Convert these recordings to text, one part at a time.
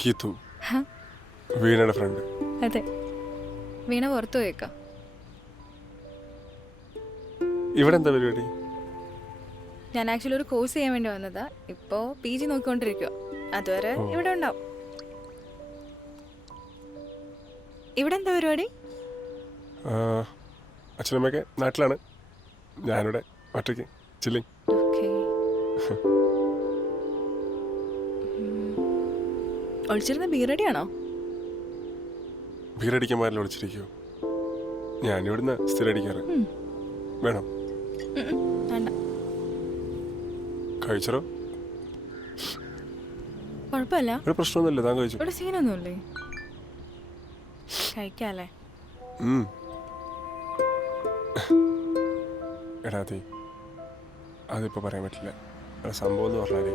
ഗീതു വീണയുടെ ഫ്രണ്ട്. അതെ, വീണ പുറത്തു പോയേക്കാം. ഇവിടെ എന്താ പരിപാടി? ഞാൻ ആക്ച്വലി ഒരു കോഴ്സ് ചെയ്യാൻ വേണ്ടി വന്നതാ. ഇപ്പോൾ PG നോക്കിക്കൊണ്ടിരിക്കുക. അതുവരെ ഇവിടെ ഉണ്ടാവും. ഇവിടെ എന്താ പരിപാടി? അച്ഛനമ്മയൊക്കെ നാട്ടിലാണ്, ഞാനിവിടെ ഒറ്റയ്ക്ക് ചില്ലിങ്. ഓക്കെ. ഒളിച്ചിരുന്ന ബീറടിയാണോ? ബീറടിക്കാന്മാരിൽ വിളിച്ചിരിക്കുമോ? ഞാനിവിടുന്ന് സ്ഥിരം അടിക്കാറ്. വേണം? വേണ്ട. കഴിച്ചോ? കുഴപ്പമില്ല, ഒരു പ്രശ്നമൊന്നുമില്ല. താൻ കഴിച്ചു? ഇവിടെ സീനൊന്നുമില്ലേ? കഴിക്കാല്ലേ? എടാ അതിപ്പോൾ പറയാൻ പറ്റില്ല. സംഭവം എന്ന് പറഞ്ഞാൽ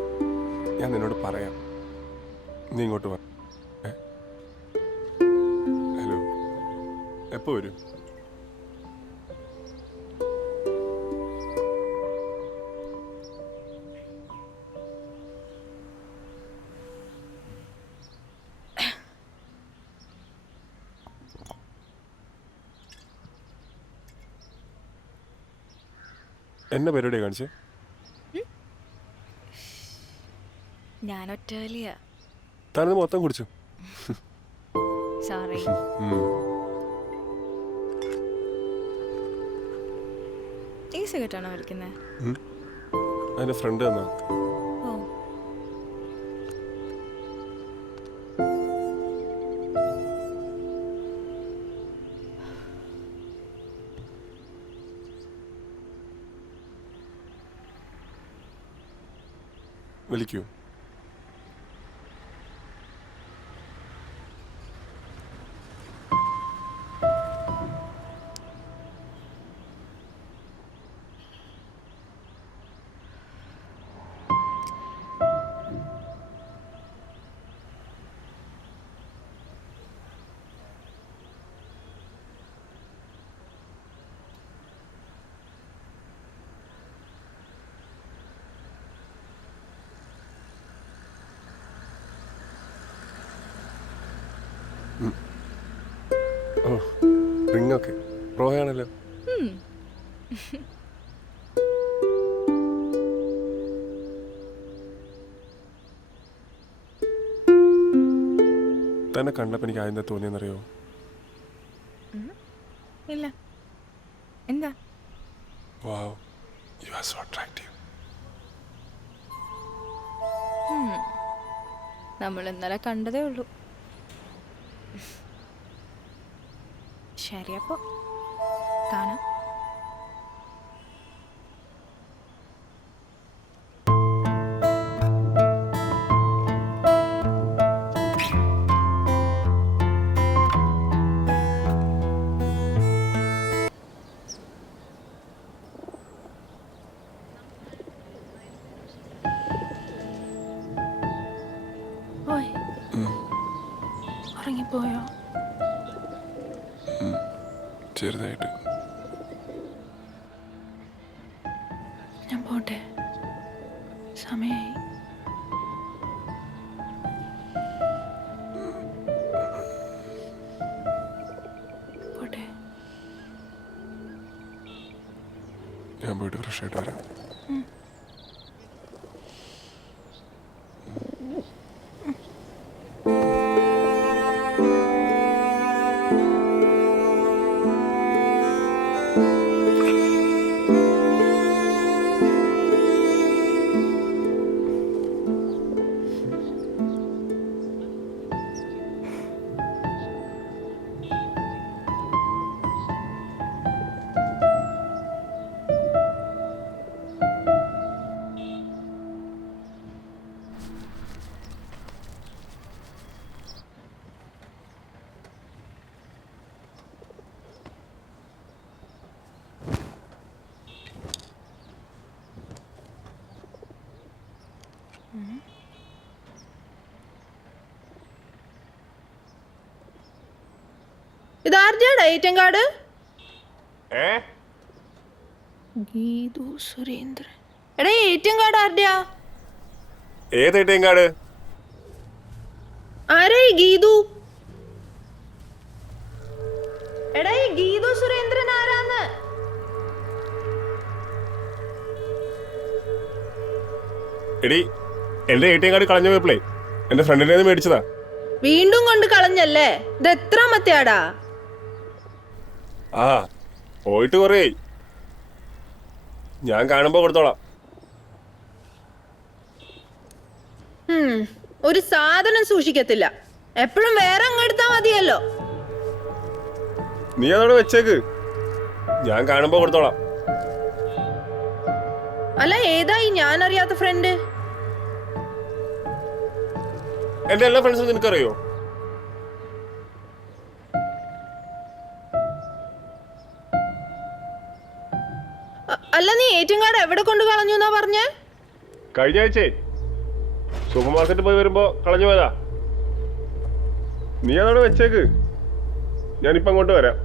ഞാൻ നിന്നോട് പറയാം, നീ ഇങ്ങോട്ട് വാ. ഹലോ, എപ്പോൾ വരും? എന്നെ പരിപാടിയാണ് കാണിച്ചേ? ഞാൻ ഒറ്റവലിയാ. താനത് മൊത്തം കുടിച്ചു? സോറി. ഈ സിഗരറ്റാണോ വലിക്കുന്നത്? അതിൻ്റെ ഫ്രണ്ട് തന്നാ. ഓ, വലിക്കൂ. ഓ, റിങ്ങൊക്കെ പ്രോയാണല്ലോ. തന്നെ കണ്ടപ്പോൾ എനിക്ക് ആദ്യം തോന്നിയെന്നറിയോ? ഇല്ല. എന്താ? വാവ്, യു ആർ സോ അട്രാക്റ്റീവ്. നമ്മൾ ഇന്നലെ കണ്ടതേ ഉള്ളൂ. ശരി, അപ്പോൾ കാണാം. ഓയ്, ഉറങ്ങിപ്പോയോ? ചെറുതായിട്ട്. ഞാൻ പോട്ടെ, സമയായി. പോട്ടെ. ഞാൻ പോയിട്ട് ഫ്രഷ് ആയിട്ട് വരാം. ഇതാരുടെയാടാ ഏറ്റിഎം കാർഡ്? ഗീതു സുരേന്ദ്രൻ. എടാ ഏറ്റിഎം കാർഡ് ആരുടെയാ? ഏത് ATM കാർഡ്? ആരായി ഗീതു? എടാ ഈ ഗീതു സുരേന്ദ്രൻ ആരാന്ന്? എടി എന്റെ ATM കാർഡ് കളഞ്ഞു പോയപ്പോഴേ എന്റെ ഫ്രണ്ടിനെ മേടിച്ചതാ. വീണ്ടും കൊണ്ട് കളഞ്ഞല്ലേ? ഇത് എത്രാമത്തെയാടാ? ആ പോയിട്ട് കുറേ ഞാൻ കാണുമ്പോ കൊടുത്തോളാം. ഒരു സാധനം സൂക്ഷിക്കത്തില്ല, എപ്പോഴും വേറെ അങ്ങെടുത്താ മതിയല്ലോ. നീ അതോടെ വെച്ചേക്ക്, ഞാൻ കാണുമ്പോ കൊടുത്തോളാം. അല്ല ഏതായി ഞാൻ അറിയാത്ത ഫ്രണ്ട്? എന്റെ എല്ലാ ഫ്രണ്ട്സും നിനക്കറിയോ? അല്ല നീ ATM കാർഡ് എവിടെ കൊണ്ട് കളഞ്ഞു എന്നാ പറഞ്ഞേ? കഴിഞ്ഞ ആഴ്ചേ സൂപ്പർ മാർക്കറ്റിൽ പോയി വരുമ്പോ കളഞ്ഞു പോയതാ. നീ അതോടെ വെച്ചേക്ക്, ഞാനിപ്പോ അങ്ങോട്ട് വരാം.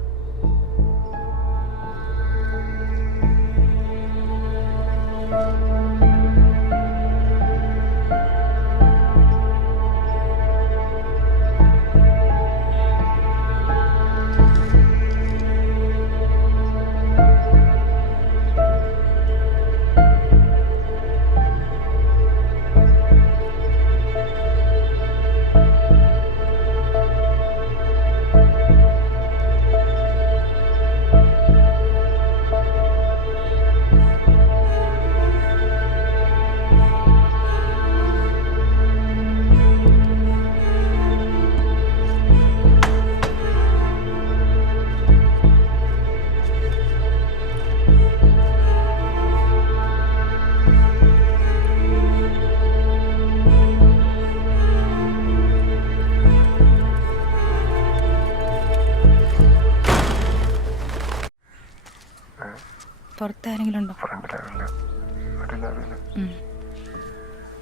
പുറത്താരെങ്കിലും ഉണ്ടോ?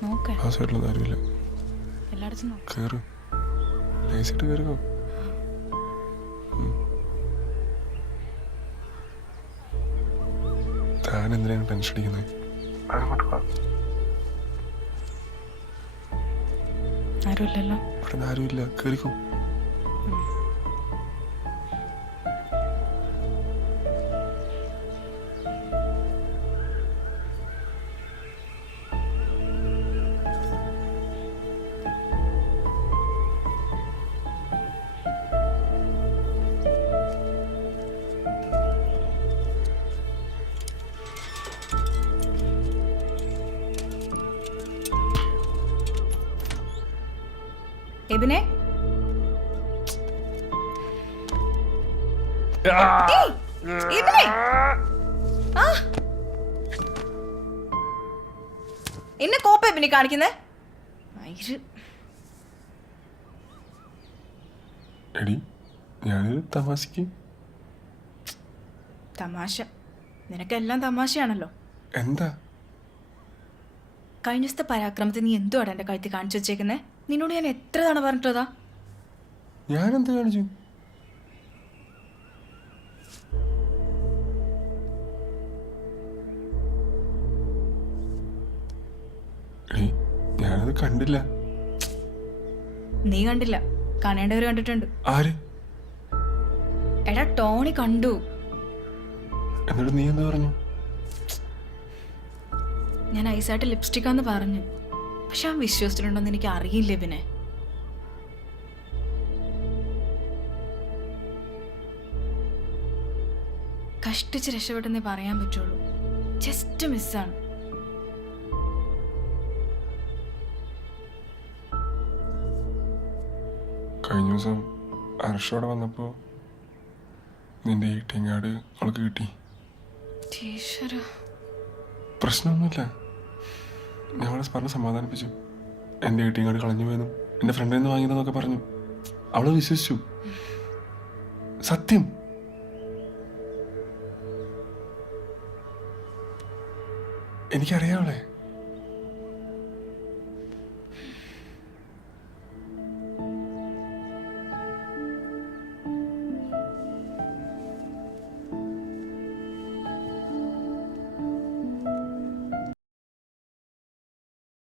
നോക്കേ, ആ സൈഡിലൊന്നും ആരുമില്ല. എല്ലായിടത്തും നോക്കാം. കേറ്, നൈസായിട്ട് കയറുക. താൻ എന്തിനാണ് ടെൻഷൻ അടിക്കുന്നത്? ആരുമില്ലല്ലോ. ഇവിടെ നിന്ന് ആരുമില്ല, കയറിക്കോ. എബിനെ, എബിനെ, എന്നെ കോപ്പ എബിനെ കാണിക്കുന്നേ? എടി ഞാനൊരു തമാശക്ക്. തമാശ? നിനക്കെല്ലാം തമാശയാണല്ലോ. എന്താ കഴിഞ്ഞ ദിവസത്തെ പരാക്രമത്തിൽ നീ എന്തുവാണ് എന്റെ കഴുത്തി കാണിച്ചു വെച്ചേക്കുന്നേ? നിന്നോട് ഞാൻ എത്ര തവണ പറഞ്ഞിട്ടതാ? ഞാൻ എന്ത് കാണിച്ചു? ഞാനത് കണ്ടില്ല. നീ കണ്ടില്ല, കാണേണ്ടവര് കണ്ടിട്ടുണ്ട്. ആര്? എടാ ടോണി കണ്ടു. എന്നിട്ട് നീ എന്താ പറഞ്ഞു? ഞാൻ ഐസായിട്ട് ലിപ്സ്റ്റിക്കാന്ന് പറഞ്ഞു. പക്ഷെ ആ വിശ്വസിച്ചിട്ടുണ്ടോന്ന് എനിക്ക് അറിയില്ല. പിന്നെ കഷ്ടിച്ച് രക്ഷപ്പെട്ടെന്നേ പറയാൻ പറ്റുള്ളൂ. ജസ്റ്റ് മിസ്സാണ്. കഴിഞ്ഞ ദിവസം അർഷോടെ വന്നപ്പോ നിന്റെ ATM കാർഡ് അവൾക്ക് കിട്ടി. പ്രശ്നമൊന്നുമില്ല, ഞങ്ങളെ പറഞ്ഞ് സമാധാനിപ്പിച്ചു. എൻ്റെ ATM കാർഡ് കളഞ്ഞു പോയെന്നും എൻ്റെ ഫ്രണ്ടിൽ നിന്ന് വാങ്ങിയതെന്നൊക്കെ പറഞ്ഞു. അവള് വിശ്വസിച്ചു. സത്യം. എനിക്കറിയാവളെ.